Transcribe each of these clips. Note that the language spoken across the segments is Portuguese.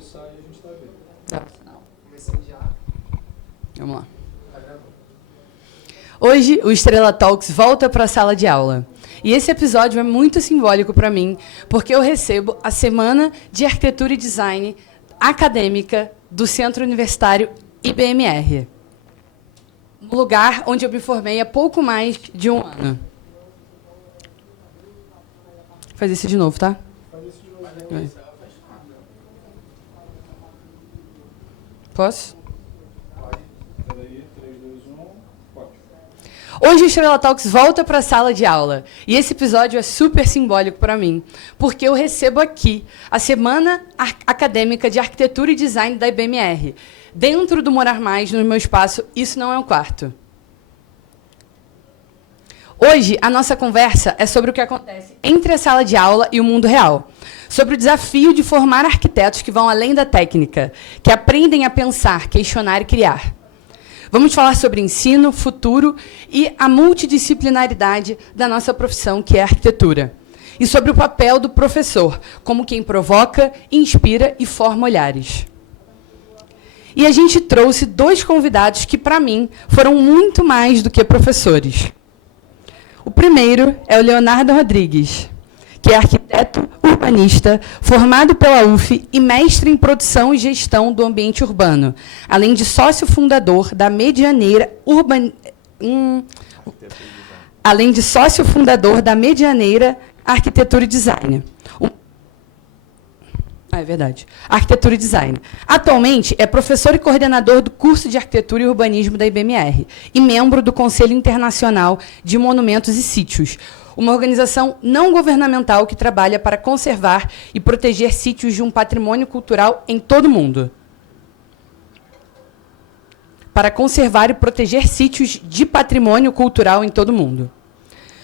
começar e a gente vai ver. Tá. Começando já. Vamos lá. Hoje, o Estrela Talks volta para a sala de aula. E esse episódio é muito simbólico para mim, porque eu recebo a Semana de Arquitetura e Design Acadêmica do Centro Universitário IBMR, no lugar onde eu me formei há pouco mais de um ano. Faz isso de novo, tá? Faz isso de novo. Vai. Posso? Peraí, 3, 2, 1, pode. Hoje o Estrela Talks volta para a sala de aula. E esse episódio é super simbólico para mim, porque eu recebo aqui a Semana Acadêmica de Arquitetura e Design da IBMR. Dentro do Morar Mais, no meu espaço, isso não é um quarto. Hoje, a nossa conversa é sobre o que acontece entre a sala de aula e o mundo real. Sobre o desafio de formar arquitetos que vão além da técnica, que aprendem a pensar, questionar e criar. Vamos falar sobre ensino, futuro e a multidisciplinaridade da nossa profissão, que é a arquitetura. E sobre o papel do professor, como quem provoca, inspira e forma olhares. E a gente trouxe 2 convidados que, para mim, foram muito mais do que professores. O primeiro é o Leonardo Rodrigues, que é arquiteto urbanista, formado pela UF e mestre em produção e gestão do ambiente urbano, além de sócio fundador da Medianeira Arquitetura e Design. É verdade. Arquitetura e Design. Atualmente, é professor e coordenador do curso de Arquitetura e Urbanismo da IBMR e membro do Conselho Internacional de Monumentos e Sítios, uma organização não governamental que trabalha para conservar e proteger sítios de um patrimônio cultural em todo o mundo. Para conservar e proteger sítios de patrimônio cultural em todo o mundo.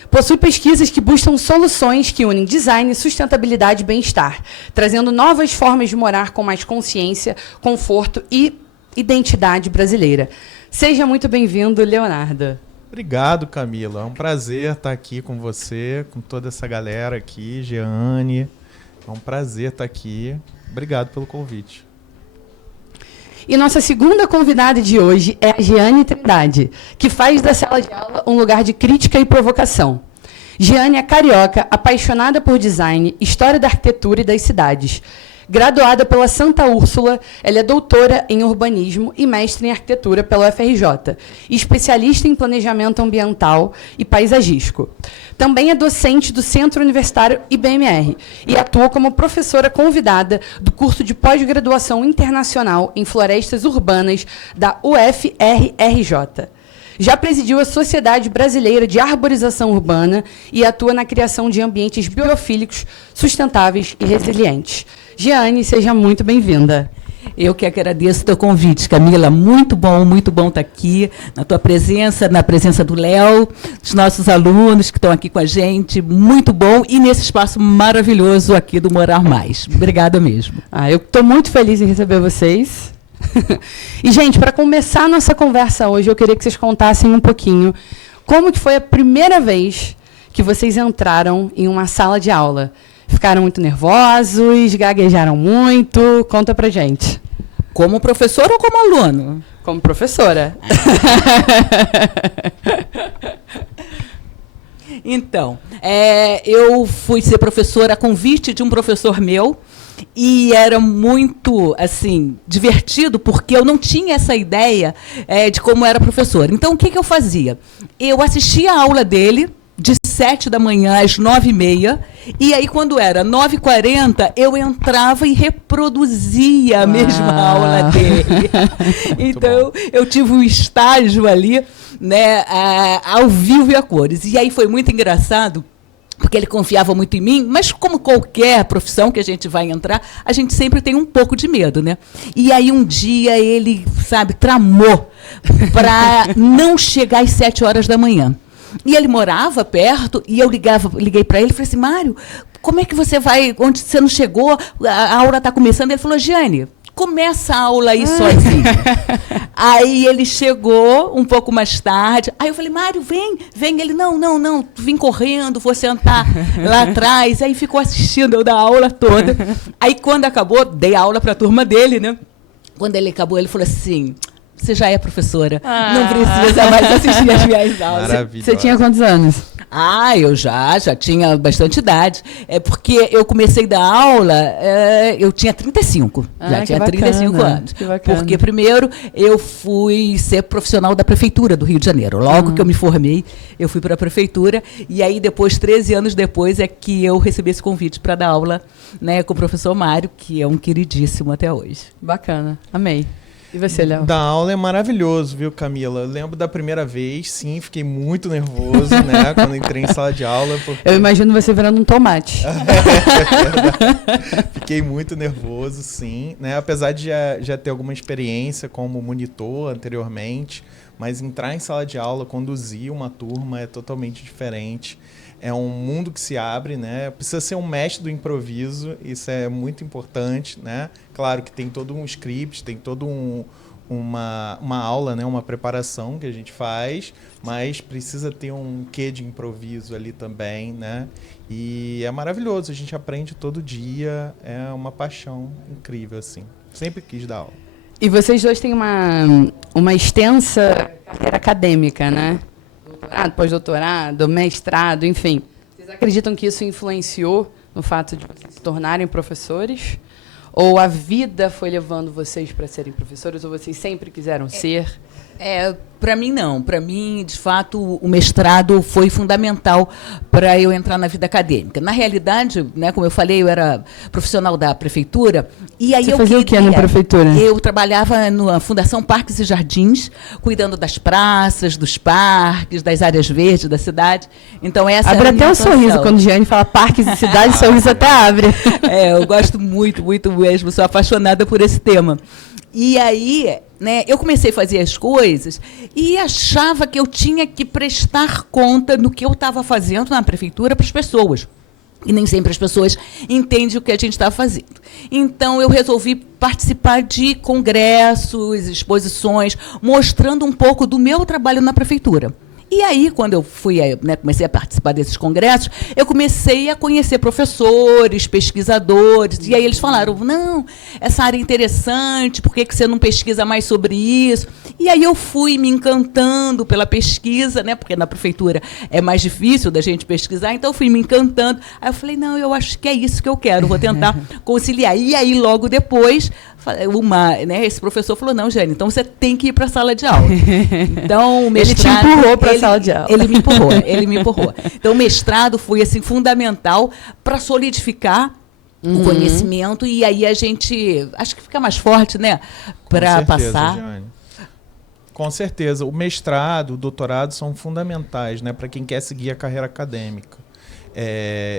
Possui pesquisas que buscam soluções que unem design, sustentabilidade e bem-estar, trazendo novas formas de morar com mais consciência, conforto e identidade brasileira. Seja muito bem-vindo, Leonardo. Obrigado, Camila. É um prazer estar aqui com você, com toda essa galera aqui, Jeane. É um prazer estar aqui. Obrigado pelo convite. E nossa segunda convidada de hoje é a Jeane Trindade, que faz da sala de aula um lugar de crítica e provocação. Jeane é carioca, apaixonada por design, história da arquitetura e das cidades. Graduada pela Santa Úrsula, ela é doutora em urbanismo e mestre em arquitetura pela UFRJ, e especialista em planejamento ambiental e paisagístico. Também é docente do Centro Universitário IBMR e atua como professora convidada do curso de pós-graduação internacional em florestas urbanas da UFRJ. Já presidiu a Sociedade Brasileira de Arborização Urbana e atua na criação de ambientes biofílicos, sustentáveis e resilientes. Jeane, seja muito bem-vinda. Eu que agradeço o teu convite, Camila. Muito bom estar aqui, na tua presença, na presença do Léo, dos nossos alunos que estão aqui com a gente. Muito bom. E nesse espaço maravilhoso aqui do Morar Mais. Obrigada mesmo. Eu estou muito feliz em receber vocês. E, gente, para começar a nossa conversa hoje, eu queria que vocês contassem um pouquinho como que foi a primeira vez que vocês entraram em uma sala de aula. Ficaram muito nervosos, gaguejaram muito? Conta pra gente. Como professor ou como aluno? Como professora. Então, eu fui ser professora a convite de um professor meu e era muito, assim, divertido porque eu não tinha essa ideia de como era professora. Então, o que eu fazia? Eu assistia a aula dele de 7 da manhã às 9h30, e aí, quando era 9h40, eu entrava e reproduzia a mesma aula dele. Então, eu tive um estágio ali, né, ao vivo e a cores. E aí foi muito engraçado, porque ele confiava muito em mim, mas como qualquer profissão que a gente vai entrar, a gente sempre tem um pouco de medo, né? E aí um dia ele, tramou para não chegar às 7 horas da manhã. E ele morava perto, e eu liguei para ele e falei assim, Mário, como é que você vai, onde você não chegou, a aula está começando? Ele falou, Jeane, começa a aula aí sozinho. Aí ele chegou um pouco mais tarde. Aí eu falei, Mário, vem. Ele, não, vim correndo, vou sentar lá atrás. Aí ficou assistindo eu dar a aula toda. Aí quando acabou, dei aula para a turma dele, né? Quando ele acabou, ele falou assim, você já é professora, não precisa mais assistir as minhas aulas. Você tinha quantos anos? Eu já tinha bastante idade. É porque eu comecei a dar aula, eu tinha 35. Já tinha 35 anos. Que bacana. Porque primeiro eu fui ser profissional da Prefeitura do Rio de Janeiro. Logo que eu me formei, eu fui para a Prefeitura. E aí, depois, 13 anos depois, é que eu recebi esse convite para dar aula, né, com o professor Mário, que é um queridíssimo até hoje. Bacana. Amei. E você, Léo? Dar aula é maravilhoso, viu, Camila? Eu lembro da primeira vez, sim, fiquei muito nervoso, né, quando entrei em sala de aula. Porque... Eu imagino você virando um tomate. Fiquei muito nervoso, sim, né, apesar de já ter alguma experiência como monitor anteriormente, mas entrar em sala de aula, conduzir uma turma é totalmente diferente. É um mundo que se abre, né? Precisa ser um mestre do improviso, isso é muito importante, né? Claro que tem todo um script, tem todo uma aula, né? Uma preparação que a gente faz, mas precisa ter um quê de improviso ali também, né? E é maravilhoso, a gente aprende todo dia, é uma paixão incrível, assim. Sempre quis dar aula. E vocês dois têm uma extensa carreira acadêmica, né? Doutorado, pós-doutorado, mestrado, enfim. Vocês acreditam que isso influenciou no fato de vocês se tornarem professores? Ou a vida foi levando vocês para serem professores? Ou vocês sempre quiseram ser? Para mim, não. Para mim, de fato, o mestrado foi fundamental para eu entrar na vida acadêmica. Na realidade, né, como eu falei, eu era profissional da prefeitura. E aí Você fazia o que na prefeitura? Eu trabalhava na Fundação Parques e Jardins, cuidando das praças, dos parques, das áreas verdes da cidade. Então, essa abre era a minha até um atuação. sorriso. Quando Giane fala parques e cidades, o sorriso até abre. Eu gosto muito, muito mesmo. Sou apaixonada por esse tema. E aí, né, eu comecei a fazer as coisas e achava que eu tinha que prestar conta do que eu estava fazendo na prefeitura para as pessoas. E nem sempre as pessoas entendem o que a gente está fazendo. Então, eu resolvi participar de congressos, exposições, mostrando um pouco do meu trabalho na prefeitura. E aí, quando eu fui, né, comecei a participar desses congressos, eu comecei a conhecer professores, pesquisadores, e aí eles falaram, não, essa área é interessante, por que você não pesquisa mais sobre isso? E aí eu fui me encantando pela pesquisa, né, porque na prefeitura é mais difícil da gente pesquisar, então eu fui me encantando. Aí eu falei, não, eu acho que é isso que eu quero, vou tentar conciliar. E aí, logo depois, esse professor falou, não, Jane, então você tem que ir para a sala de aula. Então, o mestrado... Ele te empurrou para a sala de aula. Ele me empurrou. Então, o mestrado foi assim, fundamental para solidificar o conhecimento e aí a gente, acho que fica mais forte, né, para passar. Jane. Com certeza. O mestrado, o doutorado são fundamentais, né, para quem quer seguir a carreira acadêmica.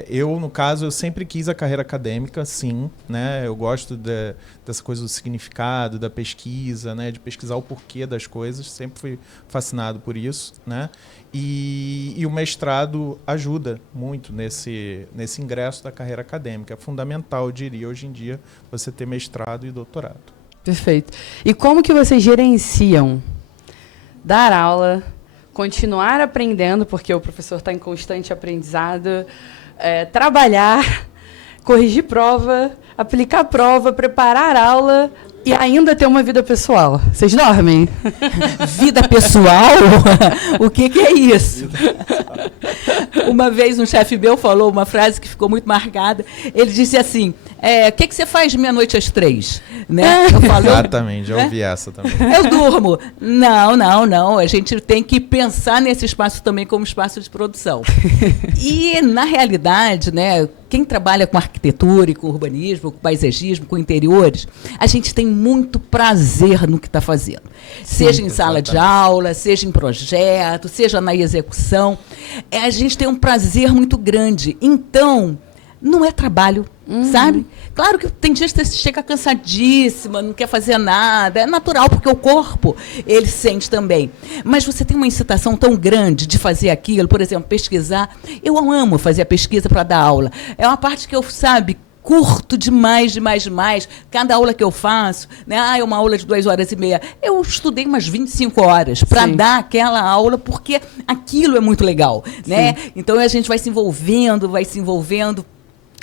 Eu, no caso, eu sempre quis a carreira acadêmica, sim, né? Eu gosto dessa coisa do significado, da pesquisa, né? De pesquisar o porquê das coisas, sempre fui fascinado por isso, né? E o mestrado ajuda muito nesse ingresso da carreira acadêmica. É fundamental, eu diria, hoje em dia, você ter mestrado e doutorado. Perfeito. E como que vocês gerenciam dar aula, continuar aprendendo, porque o professor está em constante aprendizado, trabalhar, corrigir prova, aplicar prova, preparar aula e ainda ter uma vida pessoal? Vocês dormem? Vida pessoal? O que é isso? Uma vez um chefe meu falou uma frase que ficou muito marcada. Ele disse assim, o que você faz de meia-noite às 3? Né? Eu falo, exatamente, já ouvi essa também. Eu durmo. Não. A gente tem que pensar nesse espaço também como espaço de produção. E, na realidade, né, quem trabalha com arquitetura e com urbanismo, com paisagismo, com interiores, a gente tem muito prazer no que está fazendo. Seja em sala de aula, seja em projeto, seja na execução. A gente tem um prazer muito grande. Então, não é trabalho, sabe? Claro que tem dias que você chega cansadíssima, não quer fazer nada. É natural, porque o corpo, ele sente também. Mas você tem uma incitação tão grande de fazer aquilo, por exemplo, pesquisar. Eu amo fazer a pesquisa para dar aula. É uma parte que eu, curto demais. Cada aula que eu faço, né? É uma aula de 2h30. Eu estudei umas 25 horas para dar aquela aula, porque aquilo é muito legal, né? Então a gente vai se envolvendo.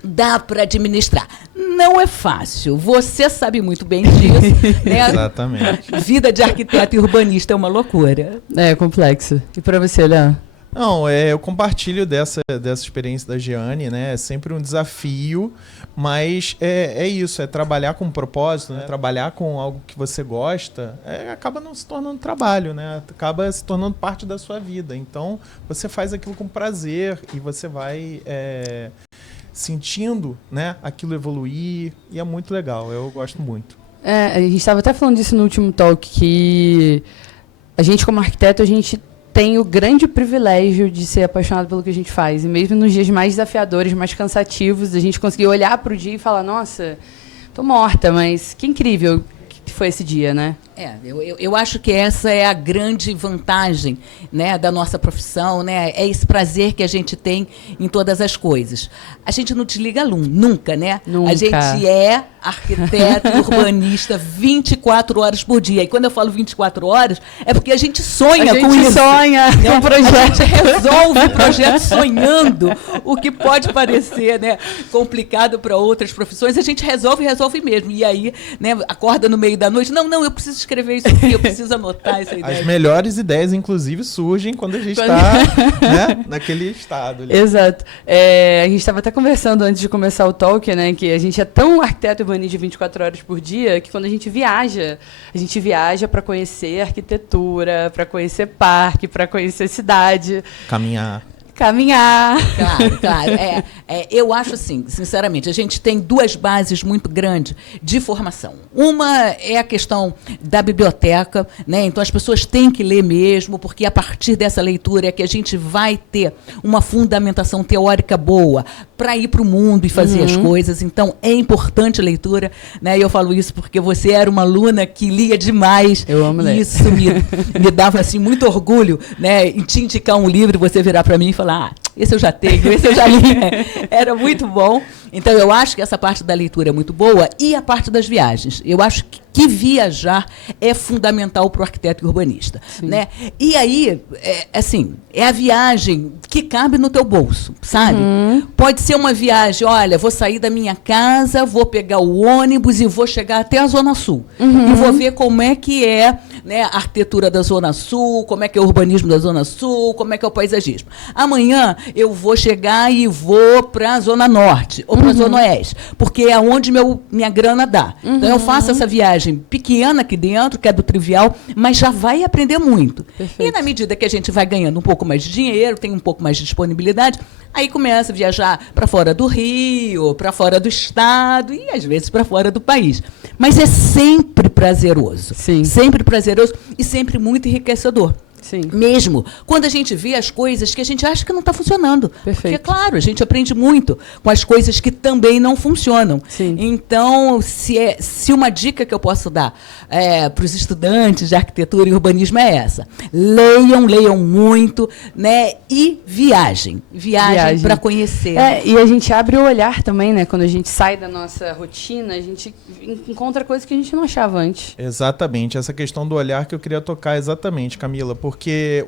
Dá para administrar. Não é fácil. Você sabe muito bem disso. Né? Exatamente. Vida de arquiteto e urbanista é uma loucura. É complexo. E para você, Léo? Não, eu compartilho dessa experiência da Giane, né? É sempre um desafio, mas é isso, é trabalhar com um propósito, né? Trabalhar com algo que você gosta, acaba não se tornando trabalho, né? Acaba se tornando parte da sua vida. Então, você faz aquilo com prazer e você vai sentindo, né, aquilo evoluir, e é muito legal, eu gosto muito. A gente estava até falando disso no último talk, que a gente como arquiteto, a gente tem o grande privilégio de ser apaixonado pelo que a gente faz. E mesmo nos dias mais desafiadores, mais cansativos, a gente conseguir olhar para o dia e falar, nossa, tô morta, mas que incrível que foi esse dia, né? Eu acho que essa é a grande vantagem, né, da nossa profissão, né? É esse prazer que a gente tem em todas as coisas. A gente não desliga aluno, nunca, né? Nunca. A gente é arquiteto e urbanista 24 horas por dia. E quando eu falo 24 horas, é porque a gente sonha com isso. A gente sonha com o projeto. A gente resolve o projeto sonhando, o que pode parecer, né, complicado para outras profissões. A gente resolve mesmo. E aí, né, acorda no meio da noite. Não, eu preciso escrever isso aqui, eu preciso anotar essa ideia. As melhores ideias, inclusive, surgem quando a gente está, né, naquele estado ali. Exato. A gente estava até conversando antes de começar o talk, né, que a gente é tão arquiteto urbanista de 24 horas por dia que quando a gente viaja para conhecer arquitetura, para conhecer parque, para conhecer cidade. Caminhar. Claro. Eu acho assim, sinceramente, a gente tem duas bases muito grandes de formação. Uma é a questão da biblioteca, né? Então as pessoas têm que ler mesmo, porque a partir dessa leitura é que a gente vai ter uma fundamentação teórica boa para ir para o mundo e fazer as coisas. Então é importante a leitura, né? E eu falo isso porque você era uma aluna que lia demais. Eu amo ler. Isso me dava assim muito orgulho, né? Em te indicar um livro e você virar para mim e falar, esse eu já tenho, esse eu já li. Era muito bom. Então, eu acho que essa parte da leitura é muito boa. E a parte das viagens. Eu acho que viajar é fundamental para o arquiteto e urbanista. Né? E aí, é a viagem que cabe no teu bolso, sabe? Pode ser uma viagem, olha, vou sair da minha casa, vou pegar o ônibus e vou chegar até a Zona Sul. E vou ver como é que é, né, a arquitetura da Zona Sul, como é que é o urbanismo da Zona Sul, como é que é o paisagismo. Amanhã eu vou chegar e vou para a Zona Norte ou para a Zona Oeste, porque é onde minha grana dá. Então eu faço essa viagem pequena aqui dentro, que é do trivial, mas já vai aprender muito. Perfeito. E na medida que a gente vai ganhando um pouco mais de dinheiro, tem um pouco mais de disponibilidade, aí começa a viajar para fora do Rio, para fora do estado e às vezes para fora do país. Mas é sempre prazeroso. Sim. Sempre prazeroso e sempre muito enriquecedor. Sim. Mesmo quando a gente vê as coisas que a gente acha que não está funcionando. Perfeito. Porque, claro, a gente aprende muito com as coisas que também não funcionam. Sim. Então, se uma dica que eu posso dar para os estudantes de arquitetura e urbanismo é essa. Leiam muito, né? E viajem para conhecer. E a gente abre o olhar também, né? Quando a gente sai da nossa rotina, a gente encontra coisas que a gente não achava antes. Exatamente. Essa questão do olhar que eu queria tocar exatamente, Camila, porque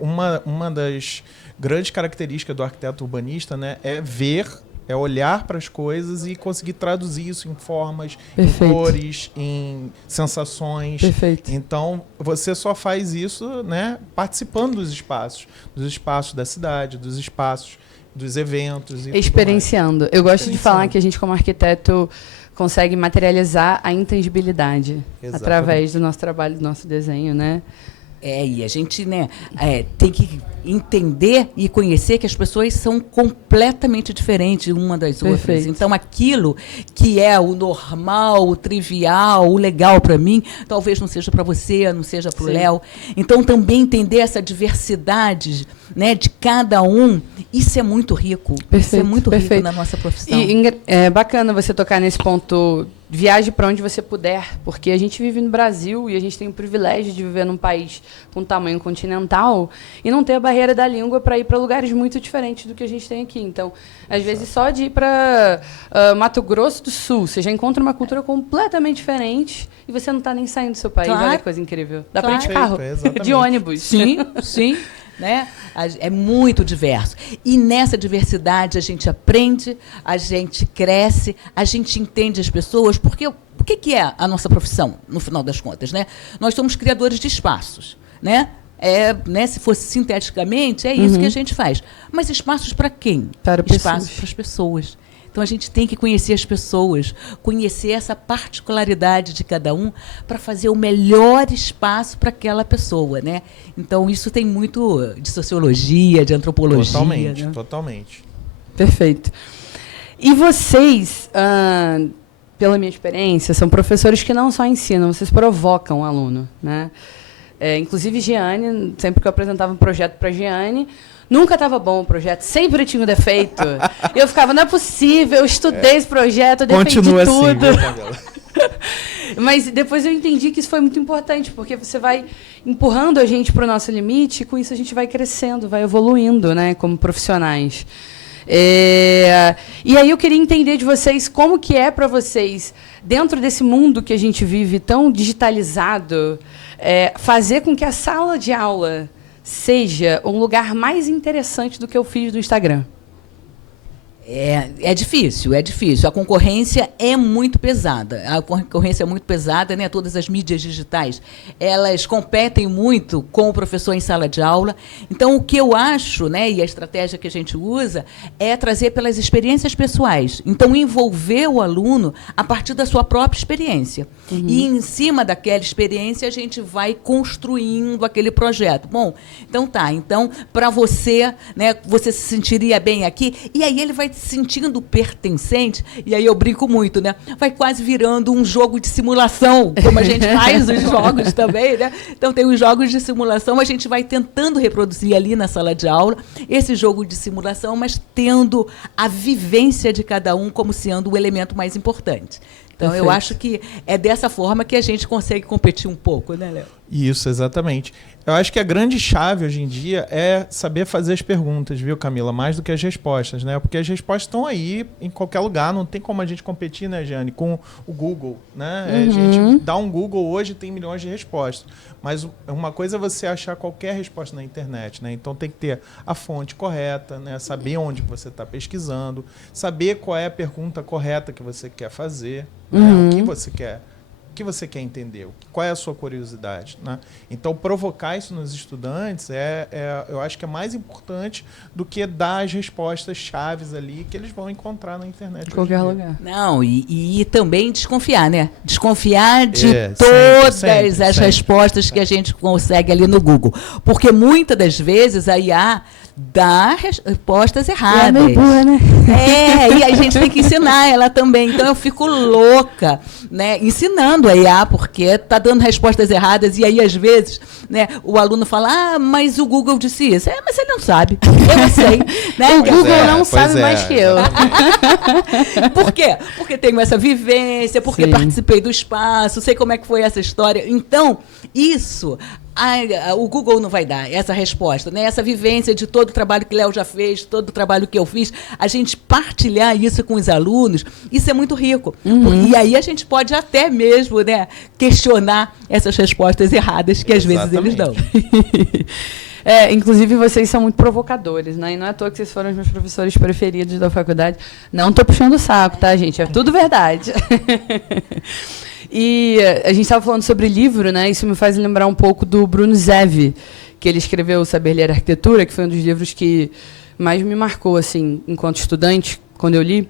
uma das grandes características do arquiteto urbanista, né, é olhar para as coisas e conseguir traduzir isso em formas, Perfeito. em cores, em sensações. Perfeito. Então, você só faz isso, né, participando dos espaços da cidade, dos espaços, dos eventos. E experienciando. Eu gosto de falar que a gente, como arquiteto, consegue materializar a intangibilidade. Exatamente. Através do nosso trabalho, do nosso desenho, né? E a gente, né, tem que entender e conhecer que as pessoas são completamente diferentes uma das Perfeito. outras. Então, aquilo que é o normal, o trivial, o legal para mim, talvez não seja para você, não seja para o Léo. Então, também entender essa diversidade, né, de cada um, isso é muito rico. Perfeito. Isso é muito Perfeito. rico na nossa profissão. E é bacana você tocar nesse ponto viaje para onde você puder, porque a gente vive no Brasil e a gente tem o privilégio de viver num país com tamanho continental e não ter a barreira da língua para ir para lugares muito diferentes do que a gente tem aqui. Então, às vezes, só de ir para Mato Grosso do Sul, você já encontra uma cultura completamente diferente e você não está nem saindo do seu país. Claro. Olha que coisa incrível. Dá para ir de Claro. carro, Exatamente. de ônibus. Sim, sim. Né? É muito diverso. E nessa diversidade a gente aprende, a gente cresce, a gente entende as pessoas, porque o que é a nossa profissão, no final das contas? Né? Nós somos criadores de espaços. Né? Né, se fosse sinteticamente, é isso que a gente faz. Mas espaços para quem? Para Espaços pessoas. para as pessoas. Então, a gente tem que conhecer as pessoas, conhecer essa particularidade de cada um para fazer o melhor espaço para aquela pessoa, né? Então, isso tem muito de sociologia, de antropologia. Totalmente, né? totalmente. Perfeito. E vocês, pela minha experiência, são professores que não só ensinam, vocês provocam o aluno, né? Inclusive, Giane, sempre que eu apresentava um projeto para Giane, nunca estava bom o projeto, sempre tinha um defeito. Eu ficava, não é possível, eu estudei esse projeto, eu defendi Continua tudo. assim, viu, Camila? Mas depois eu entendi que isso foi muito importante, porque você vai empurrando a gente para o nosso limite, e com isso a gente vai crescendo, vai evoluindo, né, como profissionais. E aí eu queria entender de vocês como que é para vocês, dentro desse mundo que a gente vive tão digitalizado, fazer com que a sala de aula seja um lugar mais interessante do que eu fiz do Instagram. É difícil, é difícil. A concorrência é muito pesada. A concorrência é muito pesada, né? Todas as mídias digitais, elas competem muito com o professor em sala de aula. Então, o que eu acho, né, e a estratégia que a gente usa, é trazer pelas experiências pessoais. Então, envolver o aluno a partir da sua própria experiência. E, em cima daquela experiência, a gente vai construindo aquele projeto. Bom, então tá. Então, para você, né, você se sentiria bem aqui, e aí ele vai se sentindo pertencente, e aí eu brinco muito, né? Vai quase virando um jogo de simulação, como a gente faz os jogos também, né? Então tem os jogos de simulação, a gente vai tentando reproduzir ali na sala de aula esse jogo de simulação, mas tendo a vivência de cada um como sendo o elemento mais importante. Então, eu acho que é dessa forma que a gente consegue competir um pouco, né, Léo? Isso, exatamente. Eu acho que a grande chave hoje em dia é saber fazer as perguntas, viu, Camila? Mais do que as respostas, né? Porque as respostas estão aí em qualquer lugar, não tem como a gente competir, né, Jane, com o Google, né? A gente dá um Google hoje tem milhões de respostas. Mas uma coisa é você achar qualquer resposta na internet, né? Então tem que ter a fonte correta, né? Saber onde você está pesquisando, saber qual é a pergunta correta que você quer fazer, né? O que você quer entender, qual é a sua curiosidade, né? Então, provocar isso nos estudantes eu acho que é mais importante do que dar as respostas chaves ali que eles vão encontrar na internet. Em qualquer lugar. Não, e também desconfiar, né? Desconfiar de sempre, todas as respostas que a gente consegue ali no Google. Porque muitas das vezes a IA dá respostas erradas. É meio burra, né? E a gente tem que ensinar ela também. Então eu fico louca, né, ensinando a IA, porque está dando respostas erradas, e aí, às vezes, né, o aluno fala, mas o Google disse isso. Mas ele não sabe. Eu não sei. Né? O Google não sabe mais que eu. Por quê? Porque tenho essa vivência, porque Sim. participei do espaço, sei como é que foi essa história. Então, isso... o Google não vai dar essa resposta, né? Essa vivência de todo o trabalho que o Léo já fez, todo o trabalho que eu fiz, a gente partilhar isso com os alunos, isso é muito rico. E aí a gente pode até mesmo, né, questionar essas respostas erradas que às vezes eles dão. Inclusive vocês são muito provocadores, né? E não é à toa que vocês foram os meus professores preferidos da faculdade. Não estou puxando o saco, tá, gente? É tudo verdade. E a gente estava falando sobre livro, né? Isso me faz lembrar um pouco do Bruno Zev, que ele escreveu Saber Ler Arquitetura, que foi um dos livros que mais me marcou, assim, enquanto estudante, quando eu li.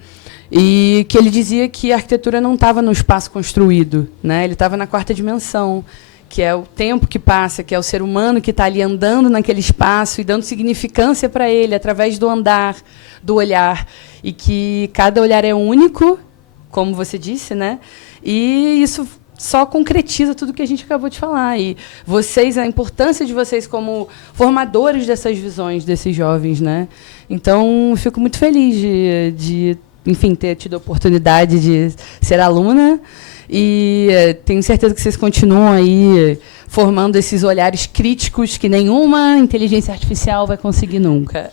E que ele dizia que a arquitetura não estava no espaço construído, né? Ele estava na quarta dimensão, que é o tempo que passa, que é o ser humano que está ali andando naquele espaço e dando significância para ele através do andar, do olhar, e que cada olhar é único, como você disse, né? E isso só concretiza tudo que a gente acabou de falar. E vocês, a importância de vocês como formadores dessas visões desses jovens, né? Então, fico muito feliz de enfim, ter tido a oportunidade de ser aluna. E tenho certeza que vocês continuam aí formando esses olhares críticos que nenhuma inteligência artificial vai conseguir nunca.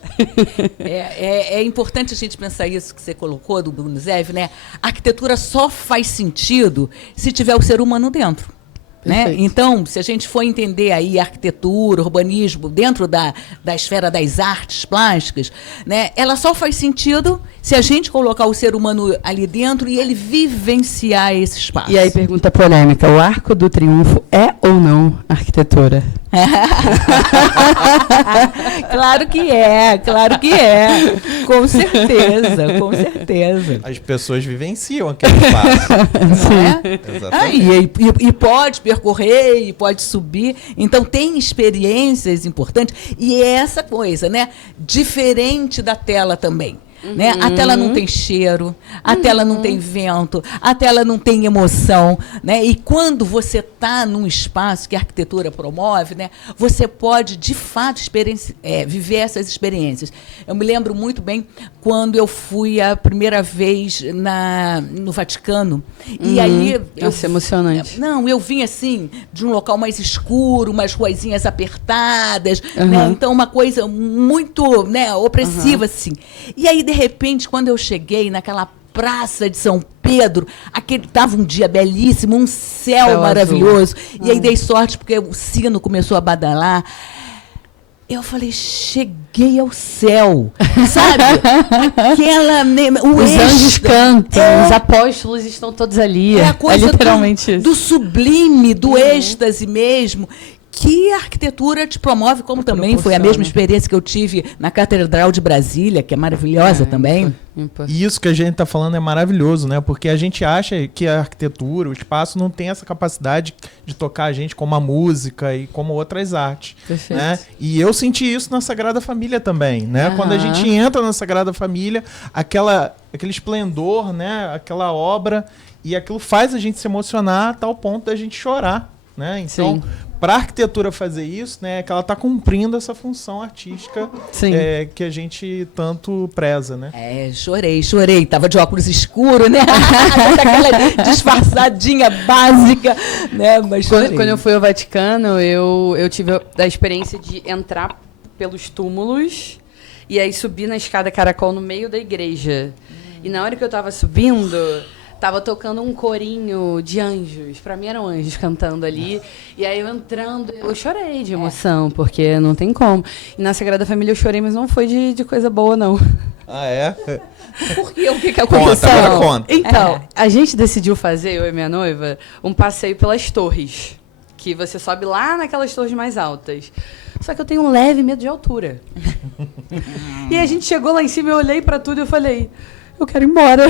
É importante a gente pensar isso que você colocou, do Brunzev, né? A arquitetura só faz sentido se tiver o ser humano dentro. Né? Então, se a gente for entender aí arquitetura, urbanismo, dentro da esfera das artes plásticas, né, ela só faz sentido se a gente colocar o ser humano ali dentro e ele vivenciar esse espaço. E aí, pergunta polêmica, o Arco do Triunfo é ou não arquitetura? Claro que é, com certeza, com certeza. As pessoas vivenciam aquele espaço. Exatamente. E pode percorrer, e pode subir. Então, tem experiências importantes. E é essa coisa, né? Diferente da tela também. Né? A tela não tem cheiro, a tela não tem vento, a tela não tem emoção, né? E quando você está num espaço que a arquitetura promove, né, você pode, de fato, viver essas experiências. Eu me lembro muito bem quando eu fui a primeira vez no Vaticano. E aí... Nossa, emocionante. Não, eu vim assim, de um local mais escuro, umas ruazinhas apertadas, né? Então uma coisa muito, né, opressiva, assim. E aí, de repente, quando eu cheguei naquela praça de São Pedro, estava um dia belíssimo, um céu maravilhoso, e aí dei sorte porque o sino começou a badalar. Eu falei, cheguei ao céu, sabe? Os anjos cantam, os apóstolos estão todos ali. É a coisa literalmente do sublime, do êxtase mesmo, que a arquitetura te promove, como também foi a mesma experiência que eu tive na Catedral de Brasília, que é maravilhosa também. E isso que a gente está falando é maravilhoso, né? Porque a gente acha que a arquitetura, o espaço, não tem essa capacidade de tocar a gente como a música e como outras artes. Né? E eu senti isso na Sagrada Família também, né? Quando a gente entra na Sagrada Família, aquele esplendor, né? Aquela obra, e aquilo faz a gente se emocionar a tal ponto da gente chorar, né? Então, para a arquitetura fazer isso, né, é que ela está cumprindo essa função artística que a gente tanto preza, né? Chorei. Tava de óculos escuros, né? Aquela disfarçadinha básica, né? Mas quando eu fui ao Vaticano, eu tive a experiência de entrar pelos túmulos e aí subir na escada caracol no meio da igreja. E na hora que eu estava subindo, tava tocando um corinho de anjos. Pra mim eram anjos cantando ali. E aí eu entrando, eu chorei de emoção, porque não tem como. E na Sagrada Família eu chorei, mas não foi de coisa boa, não. Ah, é? Por quê? O que aconteceu? Agora conta. Então, a gente decidiu fazer, eu e minha noiva, um passeio pelas torres. Que você sobe lá naquelas torres mais altas. Só que eu tenho um leve medo de altura. E a gente chegou lá em cima, eu olhei pra tudo e eu falei, eu quero ir embora.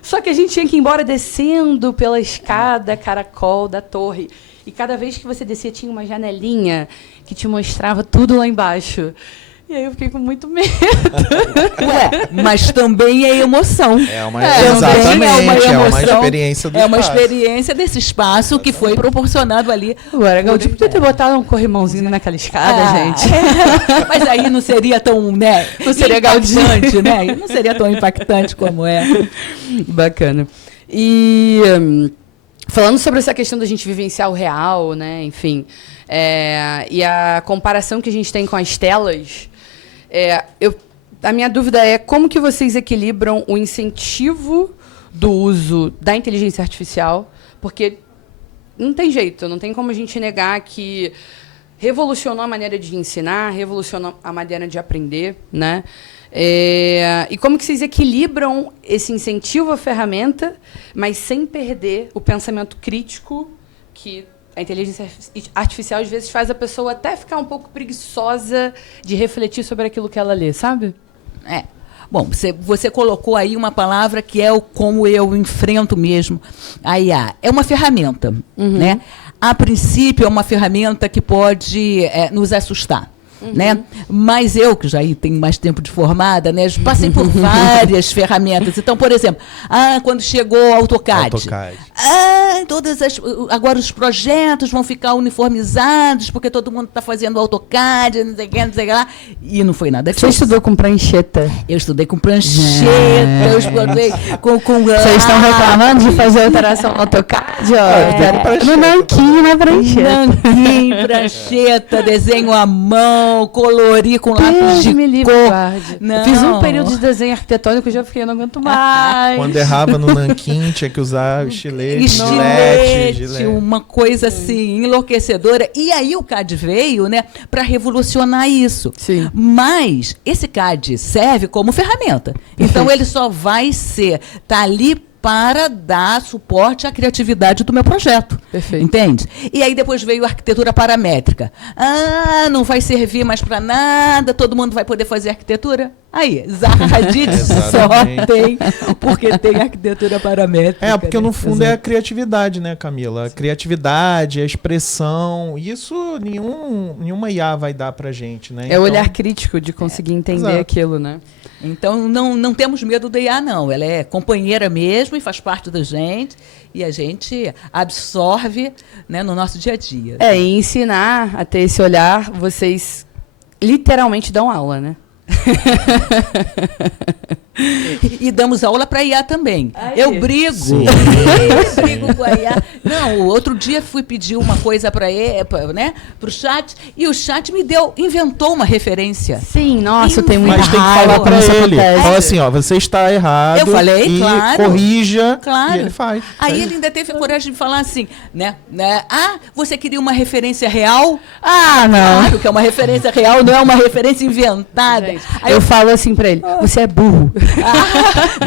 Só que a gente tinha que ir embora descendo pela escada caracol da torre. E cada vez que você descia tinha uma janelinha que te mostrava tudo lá embaixo. E aí eu fiquei com muito medo. Mas também é emoção. Exatamente, é uma experiência do espaço. É uma experiência desse espaço que foi proporcionado ali. Agora, Gaudí podia ter botado um corrimãozinho naquela escada, gente. Mas aí não seria tão, né? Não seria Gaudí, né? Não seria tão impactante como é. Bacana. E falando sobre essa questão da gente vivenciar o real, né? Enfim, e a comparação que a gente tem com as telas, a minha dúvida é como que vocês equilibram o incentivo do uso da inteligência artificial, porque não tem jeito, não tem como a gente negar que revolucionou a maneira de ensinar, revolucionou a maneira de aprender, né? E como que vocês equilibram esse incentivo à ferramenta, mas sem perder o pensamento crítico que a inteligência artificial, às vezes, faz a pessoa até ficar um pouco preguiçosa de refletir sobre aquilo que ela lê, sabe? Bom, você colocou aí uma palavra que é como eu enfrento mesmo a IA. É uma ferramenta, né? A princípio, é uma ferramenta que pode nos assustar. né? Mas eu, que já aí tenho mais tempo de formada, né? Passei por várias ferramentas. Então, por exemplo, quando chegou o AutoCAD. Agora os projetos vão ficar uniformizados, porque todo mundo está fazendo AutoCAD, não sei o que lá. E não foi nada disso. Você estudou com prancheta? Eu estudei com prancheta, eu estudei com Vocês estão reclamando de fazer alteração no AutoCAD? No nanquim, na prancheta. Nanquim, prancheta, desenho à mão, colorir com lápis de cor. Fiz um período de desenho arquitetônico e já fiquei, não aguento mais. Quando errava no nanquim, tinha que usar estilete, uma coisa assim, enlouquecedora. E aí o CAD veio, né, para revolucionar isso. Sim. Mas esse CAD serve como ferramenta. Então ele só vai tá ali para dar suporte à criatividade do meu projeto. Perfeito. Entende? E aí depois veio a arquitetura paramétrica. Não vai servir mais para nada, todo mundo vai poder fazer arquitetura? Aí, Zaha Hadid só tem, porque tem arquitetura paramétrica. Porque no fundo é a criatividade, né, Camila? A criatividade, a expressão, isso nenhuma IA vai dar pra gente, né? É o olhar crítico de conseguir entender aquilo, né? Então, não temos medo da IA, não. Ela é companheira mesmo e faz parte da gente. E a gente absorve, né, no nosso dia a dia. E ensinar a ter esse olhar, vocês literalmente dão aula, né? E damos aula para IA também. Eu brigo. Eu brigo com a IA. Não, outro dia fui pedir uma coisa para né, o chat, e o chat inventou uma referência. Sim, nossa, tem muita Mas tem que falar para ele. Fala assim, você está errado. Eu falei, claro. Corrija, claro. E ele faz. Aí ele ainda teve a coragem de falar assim, né? Você queria uma referência real? Não. Claro que é uma referência real, não é uma referência inventada. Gente, aí eu falo assim para ele, você é burro.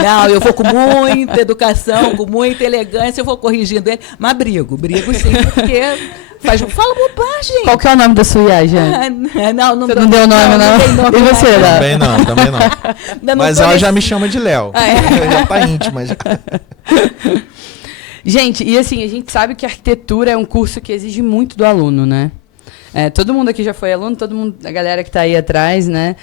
Não, eu vou com muita educação, com muita elegância, eu vou corrigindo ele, mas brigo sim, porque fala bobagem. Qual que é o nome da sua IA, Jane? Não você não deu nome, não? E você, Também não. Mas ela já me chama de Léo. Já tá íntima já. Gente, e assim, a gente sabe que a arquitetura é um curso que exige muito do aluno, né? Todo mundo aqui já foi aluno, todo mundo, a galera que está aí atrás, né?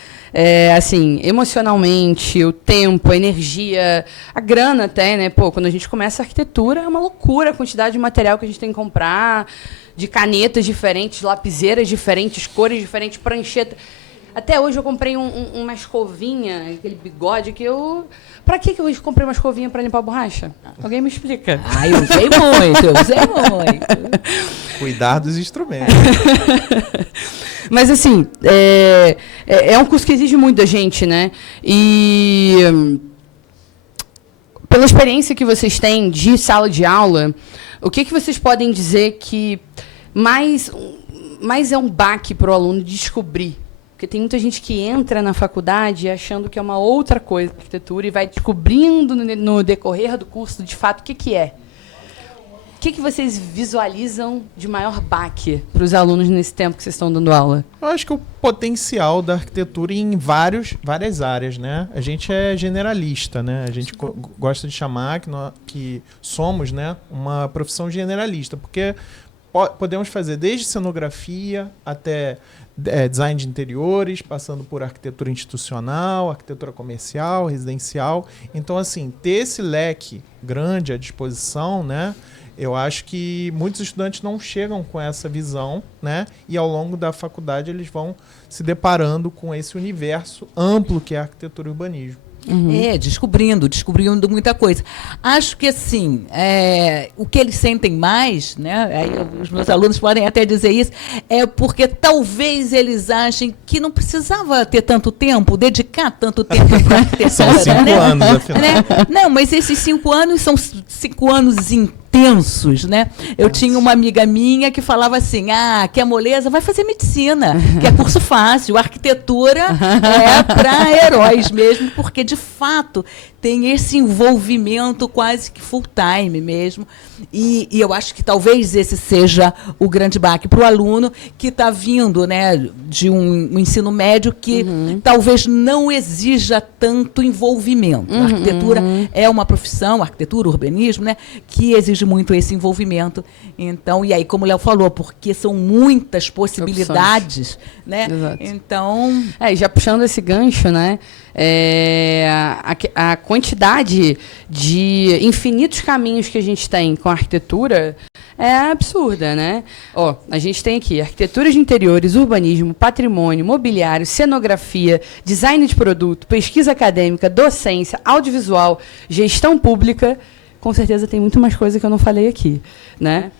Assim, emocionalmente, o tempo, a energia, a grana até, né? Quando a gente começa a arquitetura, é uma loucura a quantidade de material que a gente tem que comprar, de canetas diferentes, lapiseiras diferentes, cores diferentes, prancheta. Até hoje eu comprei uma escovinha, aquele bigode que eu... Pra que eu comprei uma escovinha para limpar a borracha? Alguém me explica. Eu usei muito. Cuidar dos instrumentos. Mas, assim, é um curso que exige muito da gente, né? E pela experiência que vocês têm de sala de aula, o que vocês podem dizer que mais é um baque para o aluno descobrir? Porque tem muita gente que entra na faculdade achando que é uma outra coisa, arquitetura, e vai descobrindo no decorrer do curso, de fato, o que é. O que vocês visualizam de maior baque para os alunos nesse tempo que vocês estão dando aula? Eu acho que o potencial da arquitetura em várias áreas, né? A gente é generalista, né? A gente gosta de chamar que somos, né, uma profissão generalista, porque podemos fazer desde cenografia até design de interiores, passando por arquitetura institucional, arquitetura comercial, residencial. Então, assim, ter esse leque grande à disposição, né? Eu acho que muitos estudantes não chegam com essa visão, né? E ao longo da faculdade eles vão se deparando com esse universo amplo que é a arquitetura e urbanismo. Descobrindo muita coisa. Acho que, assim, o que eles sentem mais, né, aí os meus alunos podem até dizer isso, é porque talvez eles achem que não precisava ter tanto tempo, dedicar tanto tempo para a arquitetura. São 5 anos, afinal. Não, mas esses 5 anos são 5 anos intensos, né? Eu tinha uma amiga minha que falava assim, quer moleza? Vai fazer medicina, que é curso fácil. Arquitetura é para heróis mesmo, porque, de fato, tem esse envolvimento quase que full time mesmo. E eu acho que talvez esse seja o grande baque para o aluno que está vindo, né, de um ensino médio que talvez não exija tanto envolvimento. A arquitetura é uma profissão, arquitetura, urbanismo, né, que exige exige muito esse envolvimento. Então, e aí, como o Léo falou, porque são muitas possibilidades, né? Exato. Então, E já puxando esse gancho, né? A quantidade de infinitos caminhos que a gente tem com a arquitetura é absurda, né? Ó, a gente tem aqui arquitetura de interiores, urbanismo, patrimônio, mobiliário, cenografia, design de produto, pesquisa acadêmica, docência, audiovisual, gestão pública. Com certeza tem muito mais coisa que eu não falei aqui, né?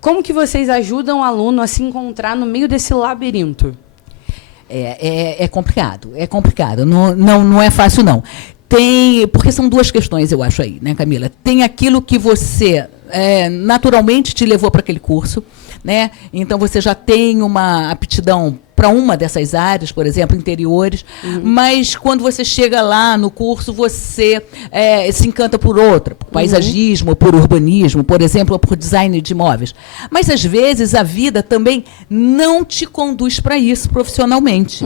Como que vocês ajudam o aluno a se encontrar no meio desse labirinto? é complicado, é complicado. Não é fácil, não. Porque são duas questões, eu acho aí, né, Camila? Tem aquilo que você naturalmente te levou para aquele curso, né? Então você já tem uma aptidão para uma dessas áreas, por exemplo, interiores, mas quando você chega lá no curso, você se encanta por outra, por paisagismo, por urbanismo, por exemplo, ou por design de imóveis. Mas, às vezes, a vida também não te conduz para isso profissionalmente.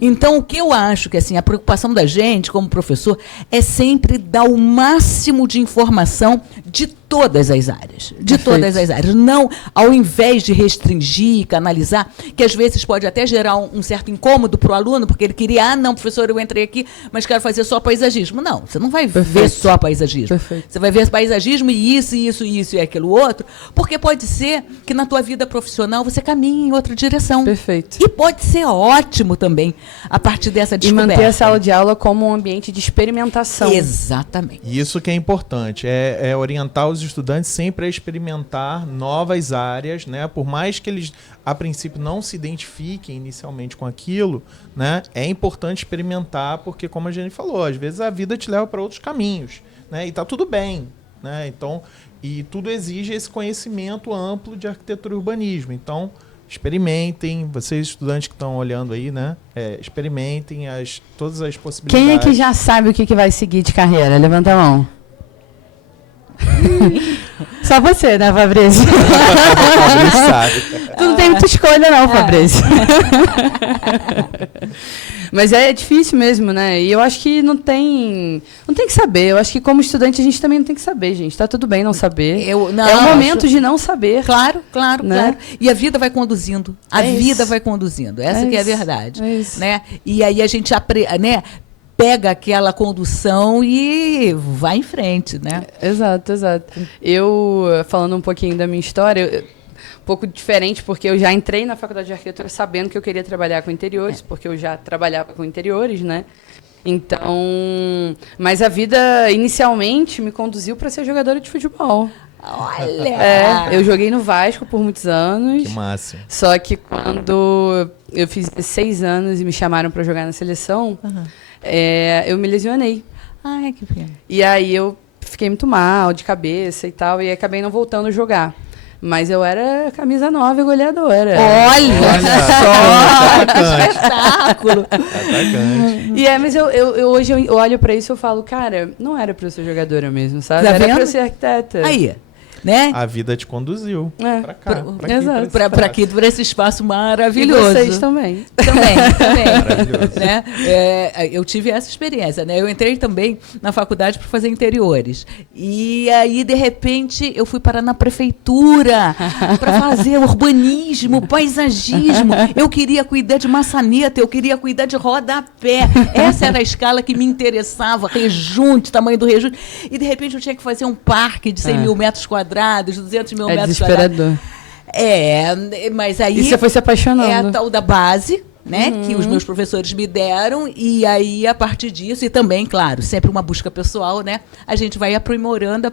Então, o que eu acho que assim, a preocupação da gente, como professor, é sempre dar o máximo de informação de todas as áreas. De todas as áreas. Não, ao invés de restringir, canalizar, que às vezes pode até gerar um certo incômodo para o aluno, porque ele queria, não, professor, eu entrei aqui, mas quero fazer só paisagismo. Não, você não vai ver só paisagismo. Você vai ver paisagismo e isso e aquilo outro, porque pode ser que na tua vida profissional você caminhe em outra direção. Perfeito. E pode ser ótimo também, a partir dessa descoberta. E manter a sala de aula como um ambiente de experimentação. Exatamente. Isso que é importante, é orientar os estudantes sempre a experimentar novas áreas, né? Por mais que eles, a princípio, não se identifiquem inicialmente com aquilo, né? É importante experimentar, porque, como a gente falou, às vezes a vida te leva para outros caminhos, né? E tá tudo bem, né? Então, e tudo exige esse conhecimento amplo de arquitetura e urbanismo. Então, experimentem, vocês estudantes que estão olhando aí, né? Experimentem todas as possibilidades. Quem é que já sabe o que vai seguir de carreira? Levanta a mão. Só você, né, Fabrício? Tu não tem muita escolha, não, Fabrício. Mas é difícil mesmo, né? E eu acho que não tem que saber. Eu acho que como estudante a gente também não tem que saber, gente. Tá tudo bem não saber. É o momento de não saber. Claro, né? claro. E a vida vai conduzindo. A vida vai conduzindo. Essa que é a verdade. É isso. Né? E aí a gente né? Pega aquela condução e vai em frente, né? Exato. Eu, falando um pouquinho da minha história, um pouco diferente, porque eu já entrei na faculdade de arquitetura sabendo que eu queria trabalhar com interiores, porque eu já trabalhava com interiores, né? Então, mas a vida inicialmente me conduziu para ser jogadora de futebol. Olha! Eu joguei no Vasco por muitos anos. Que massa. Só que quando eu fiz 16 anos e me chamaram para jogar na seleção, eu me lesionei. Ai, que pena. E aí eu fiquei muito mal, de cabeça e tal, e acabei não voltando a jogar. Mas eu era camisa 9 goleadora. Olha só! Que espetáculo! Atacante. Mas hoje eu olho pra isso e eu falo, cara, não era pra eu ser jogadora mesmo, sabe? Tá Era vendo? pra eu ser arquiteta. Aí, né? A vida te conduziu pra cá. Exato. Para aqui, para esse espaço maravilhoso. E vocês também. Também. Maravilhoso. Né? Eu tive essa experiência, né? Eu entrei também na faculdade para fazer interiores. E aí, de repente, eu fui parar na prefeitura para fazer urbanismo, paisagismo. Eu queria cuidar de maçaneta, eu queria cuidar de rodapé. Essa era a escala que me interessava, rejunte, tamanho do rejunte. E, de repente, eu tinha que fazer um parque de 100 mil metros quadrados, 200 mil metros desesperador. quadrados. Mas aí... E você foi se apaixonando. É a tal da base, né, que os meus professores me deram, e aí, a partir disso, e também, claro, sempre uma busca pessoal, né, a gente vai aprimorando.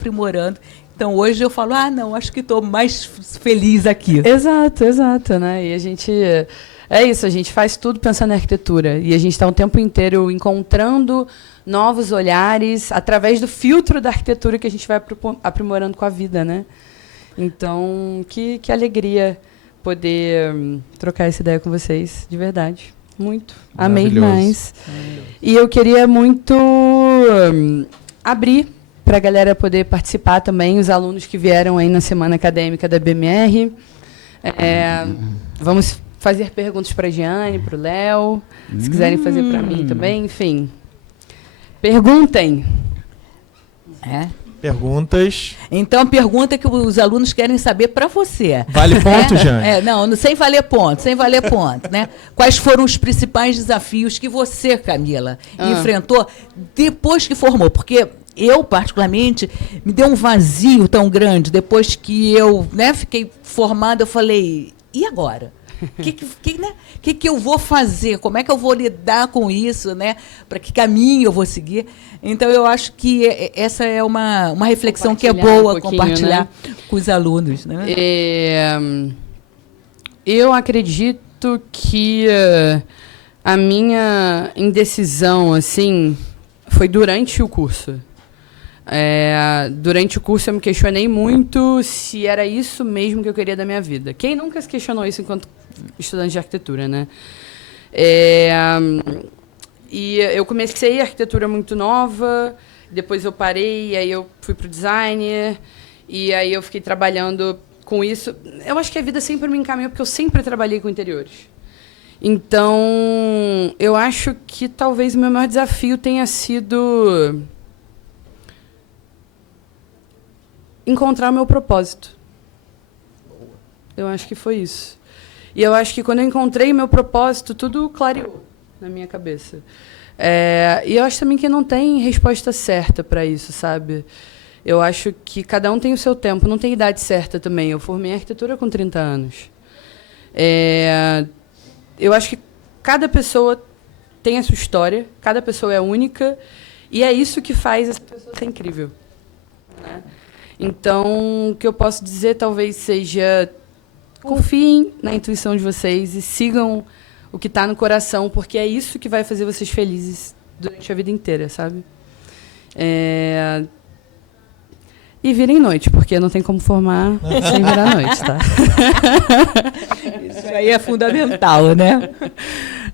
Então, hoje eu falo, não, acho que estou mais feliz aqui. Exato, né? E a gente... É isso, a gente faz tudo pensando em arquitetura. E a gente está o tempo inteiro encontrando novos olhares através do filtro da arquitetura que a gente vai aprimorando com a vida, né? Então, que alegria poder trocar essa ideia com vocês, de verdade. Muito. Amei demais. E eu queria muito abrir para a galera poder participar também, os alunos que vieram aí na Semana Acadêmica da BMR. Vamos fazer perguntas para a Giane, para o Léo, se quiserem fazer para mim também, enfim. Perguntem. Perguntas. Então, a pergunta que os alunos querem saber para você. Vale ponto, Jane? Não, sem valer ponto, né? Quais foram os principais desafios que você, Camila, enfrentou depois que formou? Porque eu, particularmente, me deu um vazio tão grande depois que eu, né, fiquei formada. Eu falei, e agora? O que eu vou fazer? Como é que eu vou lidar com isso, né? Para que caminho eu vou seguir? Então, eu acho que essa é uma reflexão que é boa compartilhar, né, com os alunos. Né? Eu acredito que a minha indecisão assim, foi durante o curso. Durante o curso, eu me questionei muito se era isso mesmo que eu queria da minha vida. Quem nunca se questionou isso enquanto estudante de arquitetura, né? E eu comecei a arquitetura muito nova, depois eu parei, aí eu fui para o design, e aí eu fiquei trabalhando com isso. Eu acho que a vida sempre me encaminhou, porque eu sempre trabalhei com interiores. Então, eu acho que talvez o meu maior desafio tenha sido encontrar o meu propósito. Eu acho que foi isso. E eu acho que quando eu encontrei o meu propósito, tudo clareou na minha cabeça. E eu acho também que não tem resposta certa para isso, sabe? Eu acho que cada um tem o seu tempo, não tem idade certa também. Eu formei arquitetura com 30 anos. Eu acho que cada pessoa tem a sua história, cada pessoa é única, e é isso que faz essa pessoa ser incrível, né? Então, o que eu posso dizer talvez seja: confiem na intuição de vocês e sigam o que está no coração, porque é isso que vai fazer vocês felizes durante a vida inteira, sabe? E virem noite, porque não tem como formar sem virar noite, tá? Isso aí é fundamental, né?